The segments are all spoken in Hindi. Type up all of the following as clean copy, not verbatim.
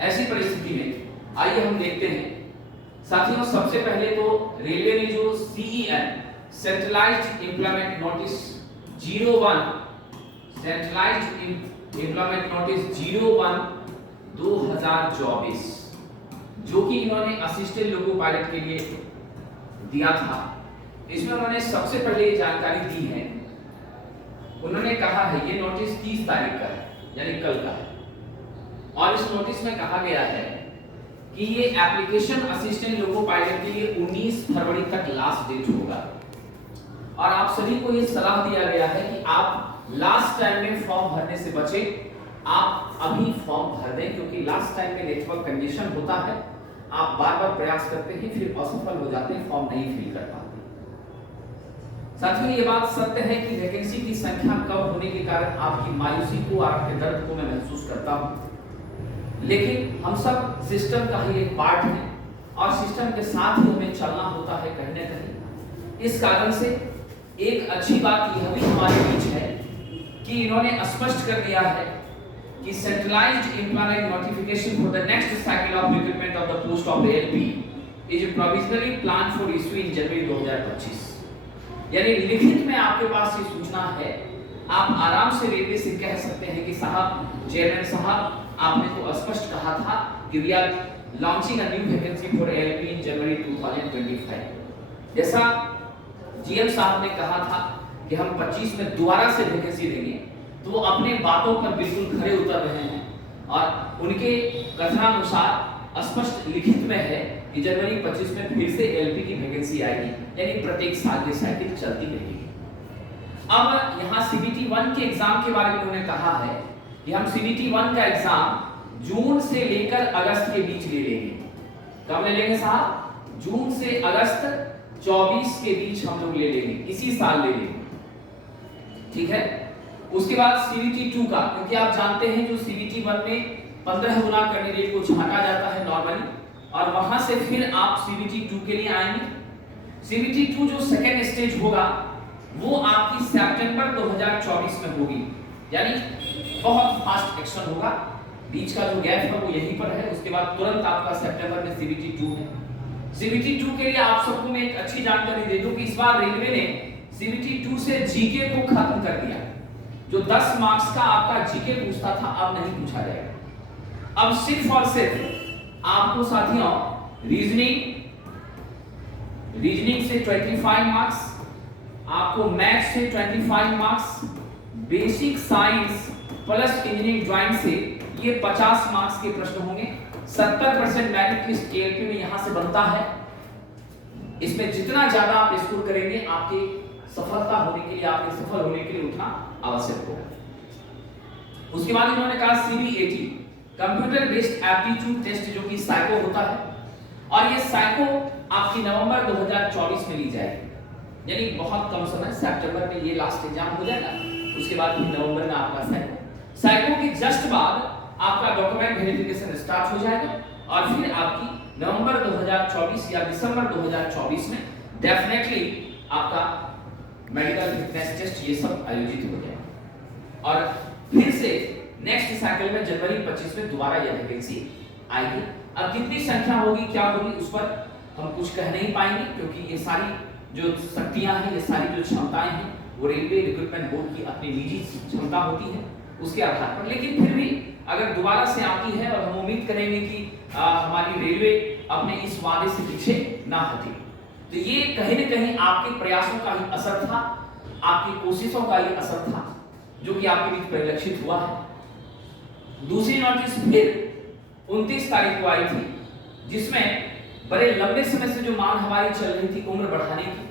ऐसी परिस्थिति में आइए हम देखते हैं साथियों, सबसे पहले तो रेलवे ने जो CEN centralised employment notice 01 centralised employment notice 01 2024 जो कि इन्होंने असिस्टेंट लोको पायलट के लिए दिया था, इसमें उन्होंने सबसे पहले जानकारी दी है। उन्होंने कहा है ये नोटिस 30 तारीख का है, यानी कल का है, और इस नोटिस में कहा गया है कि ये एप्लीकेशन असिस्टेंट लोको पायलट के लिए 19 फरवरी तक लास्ट डेट होगा। और आप सभी को ये सलाह दिया गया है कि आप लास्ट टाइम में फॉर्म भरने से बचें, आप अभी फॉर्म भर दें, क्योंकि लास्ट टाइम में नेटवर्क कंजेशन होता है, आप बार बार प्रयास करते हैं फिर असफल हो जाते हैं, फॉर्म नहीं फिल कर पाते। साथियों, ये बात सत्य है कि वैकेंसी की संख्या कम होने के कारण आपकी मायूसी को, आपके दर्द को मैं महसूस करता हूं, लेकिन हम सब सिस्टम का ही एक पार्ट है और सिस्टम के साथ ही हमें चलना होता है कहीं न कहीं। इस कारण से एक अच्छी बात यह भी हमारे बीच है कि इन्होंने स्पष्ट कर दिया है कि centralised employment notification for the next cycle of recruitment of the post of ALP is provisionally plan for issue in January 2025। यानी लिखित में आपके पास ये सूचना है, आप आराम से रेलवे से कह सकते हैं कि साहब, चेयरमैन साहब, आपने तो स्पष्ट कहा था कि we are launching a new vacancy for ALP in January 2025। जैसा GM साहब ने कहा था कि हम 25 में दोबारा से वैकेंसी देंगे, तो वो अपने बातों पर बिल्कुल खरे उतर रहे हैं और उनके कथनानुसार स्पष्ट लिखित में है कि जनवरी 25 में फिर से ALP की वैकेंसी आएगी, यानी प्रत्येक साल ये साइकिल चलती रहेगी। अब यहाँ CBT 1 के एग्जाम के बारे में उन्होंने कहा है कि हम CBT 1 का एग्जाम जून से लेकर अगस्त के बीच ले लेंगे। कब ले लेंगे साहब? जून से अगस्त 24 के बीच हम लोग ले लेंगे, इसी साल ले लेंगे, ठीक है। उसके बाद CBT 2 का, क्योंकि आप जानते हैं जो CBT 1 में 15 गुना कैंडिडेट को छांटा जाता है नॉर्मली, और वहां से फिर आप CBT 2 के लिए आएंगे। CBT 2 जो सेकेंड स्टेज होगा वो आपकी सितंबर 2024 में होगी, यानी बहुत फास्ट एक्शन होगा। बीच का जो गैप है वो यहीं पर है, उसके बाद तुरंत आपका सितंबर में CBT 2 है। CBT 2 के लिए आप सबको मैं एक अच्छी जानकारी दे दूं कि इस बार रेलवे ने CBT 2 से जीके को खत्म कर दिया। जो 10 मार्क्स का आपका जीके पूछता था, अब नहीं पूछा जाएगा। अब सिर्फ और सिर्फ आपको साथियों रीजनिंग से 25 मार्क्स, आपको मैथ्स से 25 marks, basic science plus engineering drawing से ये 50 मार्क्स के प्रश्न होंगे। 70% मेरिट लिस्ट ALP में यहां से बनता है। इसमें जितना ज्यादा आप स्कोर करेंगे, आपके सफलता होने के लिए, आपके सफल होने के लिए उतना आवश्यक होगा। उसके बाद इन्होंने कहा CBAT computer based aptitude test, जो कि साइको होता है, और ये साइको आपकी नवंबर 2024 में ली जाएगी, यानी बहुत कम समय, सितंबर में ये लास्ट एग्जाम हो जाएगा, उसके बाद फिर नवंबर में आपका साइको के जस्ट बाद आपका डॉक्यूमेंट वेरिफिकेशन स्टार्ट हो जाएगा, और फिर आपकी नवंबर 2024 या दिसंबर 2024 में डेफिनेटली आपका मेडिकल फिटनेस टेस्ट ये सब आयोजित हो जाएगा, और फिर से नेक्स्ट साइकिल में जनवरी 25 में दोबारा यह वैकेंसी आएगी। अब कितनी संख्या होगी, क्या होगी, उस पर हम कुछ कह नहीं पाएंगे, क्योंकि ये सारी जो शक्तियां हैं, ये सारी जो क्षमताएं हैं, वो रेलवे रिक्रूटमेंट बोर्ड की अपनी निजी क्षमता होती है, उसके आधार पर। लेकिन फिर भी अगर दोबारा से आती है, और हम उम्मीद करेंगे कि हमारी रेलवे अपने इस वादे से पीछे ना हटे, तो ये कहीं न कहीं आपके प्रयासों का ही असर था, आपकी कोशिशों का ही असर था, जो कि आपके बीच परिलक्षित हुआ है। दूसरी नोटिस फिर 29 तारीख को आई थी, जिसमें बड़े लंबे समय से जो मांग हमारी चल रही थी उम्र बढ़ाने की,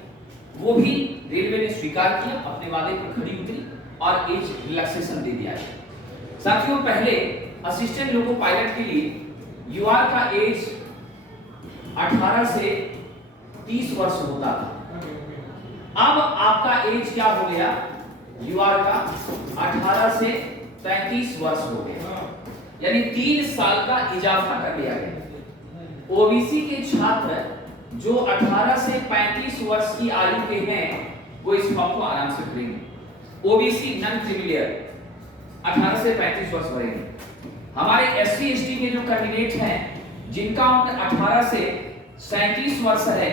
वो भी रेलवे ने स्वीकार किया, अपने वादे पर खड़ी उतरी और एज रिलैक्सेशन दे दिया है। साथियों, पहले असिस्टेंट लोको पायलट के लिए UR का एज 18 से 30 वर्ष होता था। अब आपका एज क्या हो गया, UR का 18 से 35 वर्ष हो गया, यानी 3 साल का इजाफा कर लिया गया। OBC के छात्र जो 18 से 35 वर्ष की आयु के हैं, वो इस फॉर्म को आराम से भरेंगे। OBC नॉन क्रिमिलियर 18 से 35 वर्ष भरेंगे। हमारे एससी एसटी के जो कैंडिडेट हैं जिनका उम्र 18 से 37 वर्ष है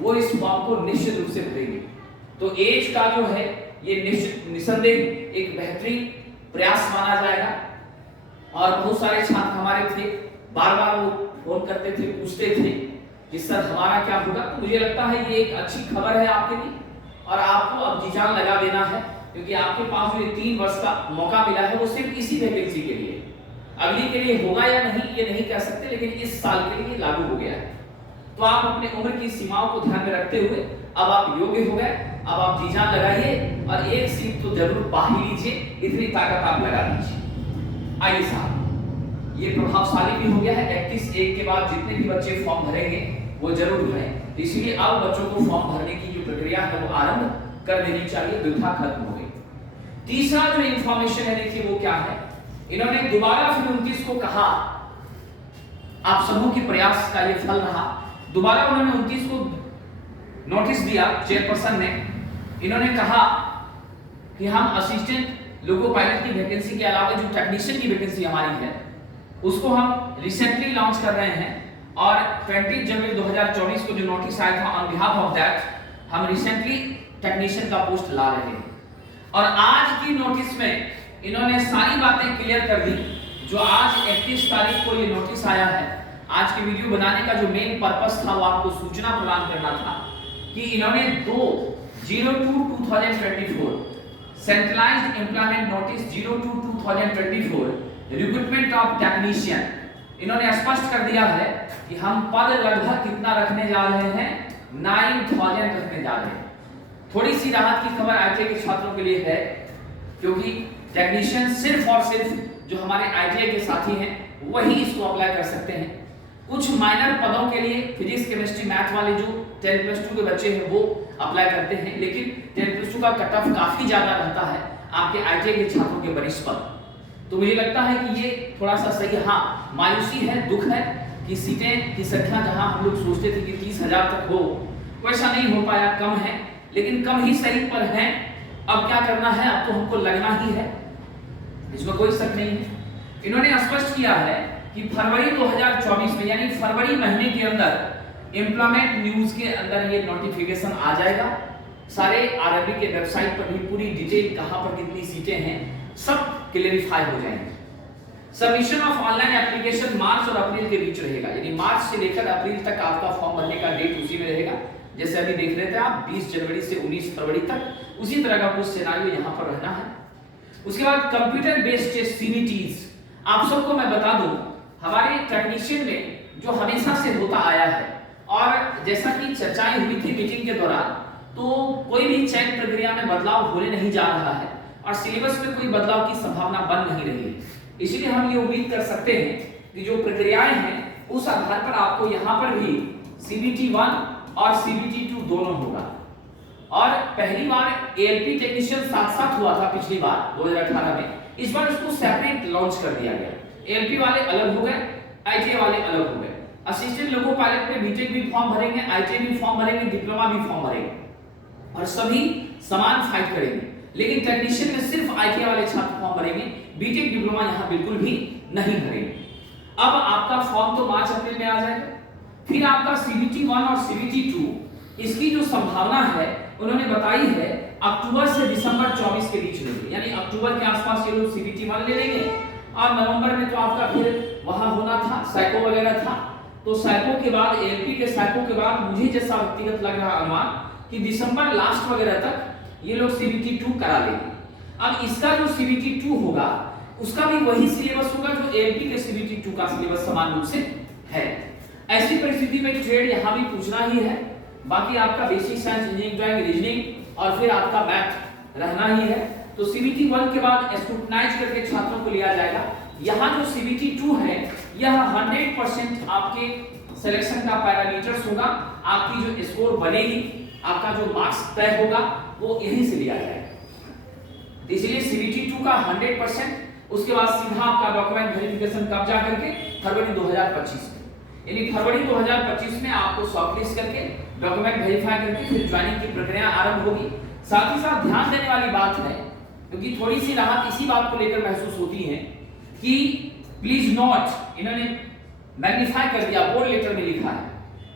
वो इस फॉर्म को निश्चित रूप से भरेंगे। तो एज का जो है ये निसंदेह एक बेहतरीन प्रयास माना जाएगा। और बहुत सारे छात्र हमारे थे, बार बार वो फोन करते थे, पूछते थे कि सर हमारा क्या होगा। तो मुझे लगता है ये एक अच्छी खबर है आपके लिए और आपको अब जी जान लगा देना है, क्योंकि आपके पास जो 3 वर्ष का मौका मिला है वो सिर्फ इसी वैकेंसी के लिए, अगली के लिए होगा या नहीं ये नहीं कह सकते, लेकिन इस साल के लिए लागू हो गया है। तो आप अपने उम्र की सीमाओं को ध्यान में रखते हुए अब आप योग्य हो गए, अब आप जी जान लगाइए और एक सीट तो जरूर पा ही लीजिए, इतनी ताकत आप लगा दीजिए। आइए साहब, ये प्रभावशाली भी हो गया है। 31/1 के बाद जितने भी बच्चे फॉर्म भरेंगे वो जरूर भरें, इसलिए अब बच्चों को फॉर्म भरने की जो प्रक्रिया है वो आरंभ कर देनी चाहिए, दुविधा खत्म हो गई। तीसरा जो इंफॉर्मेशन है देखिए वो क्या है, इन्होंने दोबारा फिर 29 को कहा, आप सबों के प्रयास का ये फल रहा, दोबारा उन्होंने 29 को नोटिस दिया चेयरपर्सन ने। इन्होंने कहा कि हम असिस्टेंट लोको पायलट की वैकेंसी के अलावा जो टेक्नीशियन की वैकेंसी हमारी है उसको हम रिसेंटली लॉन्च कर रहे हैं और 20 जनवरी 2024 को जो नोटिस आया था ऑन बिहाफ ऑफ दैट हम रिसेंटली टेक्नीशियन का पोस्ट ला रहे हैं। और आज की नोटिस में इन्होंने सारी बातें क्लियर कर दी। जो आज 31 तारीख को ये नोटिस आया है, आज की वीडियो बनाने का जो मेन पर्पस था वो आपको सूचना प्रदान करना था कि इन्होंने 2/02/2024 centralised employment notice 02/2024 recruitment of technician, इन्होंने स्पष्ट कर दिया है कि हम पद लगभग कितना रखने जा रहे हैं, 9000 रखने जा रहे हैं। थोड़ी सी राहत की खबर आईटीआई के छात्रों के लिए है, क्योंकि टेक्नीशियन सिर्फ और सिर्फ जो हमारे आईटीआई के साथी हैं वही इसको अप्लाई कर सकते हैं। कुछ माइनर पदों के लिए फिजिक्स केमिस्ट्री मैथ वाले जो 10+2 के बच्चे हैं वो अप्लाई करते हैं, लेकिन 10+2 का कट ऑफ काफी ज्यादा रहता है आपके आईटीआई के छात्रों के वरिष्ठ पद। तो मुझे लगता है कि ये थोड़ा सा सही, हाँ मायूसी है, दुख है कि सीटें की संख्या जहां हम लोग सोचते थे कि 30,000 तक हो, वैसा नहीं हो पाया, कम है, लेकिन कम ही सही पर है। अब क्या करना है, अब तो हमको लगना ही है, इसमें कोई शक नहीं है। इन्होंने स्पष्ट किया है कि फरवरी 2024 में यानी फरवरी महीने के अंदर एम्प्लॉयमेंट न्यूज के अंदर ये नोटिफिकेशन आ जाएगा। सारे आरआरबी के वेबसाइट पर भी पूरी डिटेल कहां पर कितनी सीटें हैं सब क्लेरिफाई हो जाएंगे। सबमिशन ऑफ ऑनलाइन एप्लीकेशन मार्च और अप्रैल के बीच रहेगा, यानी मार्च से लेकर अप्रैल तक आपका फॉर्म भरने का डेट उसी में रहेगा। जैसे अभी देख रहे थे आप 20 जनवरी से 19 फरवरी तक, उसी तरह का कुछ सिनेरियो यहां पर रहना है। उसके बाद कंप्यूटर बेस्ड टेस्ट सीबीटीज, आप सबको मैं बता दूं हमारे टेक्नीशियन में जो हमेशा से होता आया है और जैसा कि चर्चाएं हुई थी मीटिंग के दौरान, तो कोई भी चयन प्रक्रिया में बदलाव होने नहीं जा रहा है और सिलेबस में कोई बदलाव की संभावना बन नहीं रही है। इसलिए हम ये उम्मीद कर सकते हैं कि जो प्रक्रियाएं हैं उस आधार पर आपको यहाँ पर भी CBT 1 और CBT 2 दोनों होगा। और पहली बार ALP टेक्नीशियन साथ-साथ हुआ था पिछली बार 2018 में, इस बार इसको सेपरेट लॉन्च कर दिया गया। ALP वाले अलग हो गए, ITI वाले अलग हो गए। असिस्टेंट लोको पायलट में बीटेक भी फॉर्म भरेंगे, ITI भी फॉर्म भरेंगे, डिप्लोमा भी फॉर्म भरेंगे और सभी समान फाइट करेंगे। लेकिन टेक्नीशियन में सिर्फ ITI वाले छात्र फॉर्म भरेंगे, बीटेक डिप्लोमा यहाँ बिल्कुल भी नहीं भरेंगे। अब आपका फॉर्म तो मार्च अप्रैल में आ जाएगा। फिर आपका CBT 1 और CBT 2, इसकी जो संभावना है उन्होंने बताई है अक्टूबर से दिसंबर 24 के बीच में, यानी अक्टूबर के आसपास ये लोग CBT 1 ले लेंगे और नवंबर में तो आपका फिर वहां होना था, साइको वगैरह था, तो साइको के बाद ALP के साइको के बाद मुझे जैसा व्यक्तिगत लग रहा अनुमान कि दिसंबर लास्ट वगैरह तक ये लोग CBT 2 करा लेंगे। अब इसका जो CBT 2 होगा उसका भी वही सिलेबस होगा जो ALP के CBT 2 का सिलेबस समान रूप से है। ऐसी परिस्थिति में ट्रेड यहाँ भी पूछना ही है, बाकी आपका basic science, engineering, drawing, reasoning और फिर आपका मैथ रहना ही है। तो CBT 1 के बाद स्क्रूटनाइज करके छात्रों को लिया जाएगा। यहाँ जो CBT 2 है यह 100% आपके सिलेक्शन का पैरामीटर्स होगा, आपकी जो स्कोर बनेगी, आपका जो मार्क्स तय होगा वो यहीं से लिया जाएगा। इसलिए CBT 2 का 100%, उसके बाद सीधा आपका डॉक्यूमेंट वेरिफिकेशन कब जा करके फरवरी 2025 में, यानी फरवरी 2025 में आपको शॉर्टलिस्ट करके डॉक्यूमेंट वेरीफाई करके फिर ज्वाइनिंग की प्रक्रिया आरंभ होगी। साथ ही साथ ध्यान देने वाली बात है, क्योंकि थोड़ी सी राहत इसी बात को लेकर महसूस होती है कि प्लीज नोट, इन्होंने मैग्नीफाई कर दिया, बोल्ड लेटर में लिखा है,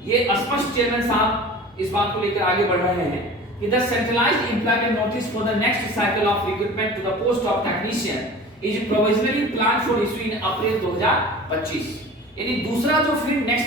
ये स्पष्ट चेयरमैन साहब इस बात को लेकर आगे बढ़ रहे हैं कि the centralised employment notice for the next cycle of recruitment to the post of technician is provisionally plan for issue in April 2025। यानी दूसरा जो फिर नेक्स्ट